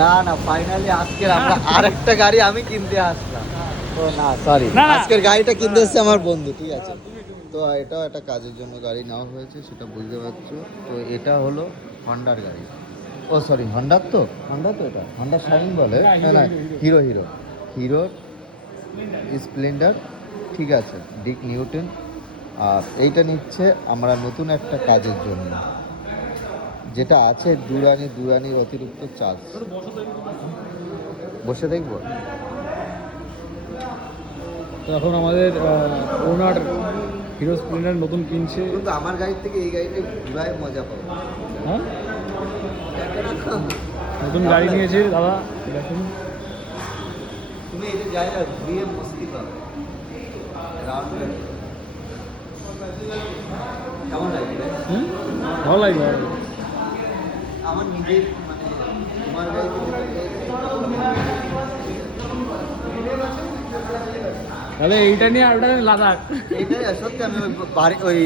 না না, ফাইনালি আজকের আমরা আরেকটা গাড়ি আমি কিনতে আসলাম। ও না সরি, আজকের গাড়িটা কিনতে এসেছে আমার বন্ধু, ঠিক আছে। তো এটাও একটা কাজের জন্য গাড়ি নেওয়া হয়েছে, সেটা বুঝতে পারছো। তো এটা হলো হন্ডার গাড়ি। ও সরি, হন্ডার তো এটা হন্ডা শাইন বলে, না না, হিরো হিরোর স্প্লেন্ডার, ঠিক আছে, ডিক নিউটন। আর এইটা নিচ্ছে আমরা নতুন একটা কাজের জন্য, যেটা আছে দুরানির অতিরিক্ত চার্জ। বসে দেখবো। তো এখন আমাদের ওনার হিরো স্প্লেন্ডার নতুন কিনছে। কিন্তু আমার গাড়ির থেকে এই গাড়িটা ঘুরায় মজা পাবো। হ্যাঁ, নতুন গাড়ি নিয়েছে দাদা, দেখুন। তুমি এই যে জায়গা ঘুরিয়ে মস্তি পাবে। কেমন লাগবে? ভালো লাগবে। আমার নিজের মানে তোমার গাড়িতে তাহলে এইটা নিয়ে আর ওটা লাদাখ। এইটাই সত্যি আমি ওই বাড়ি ওই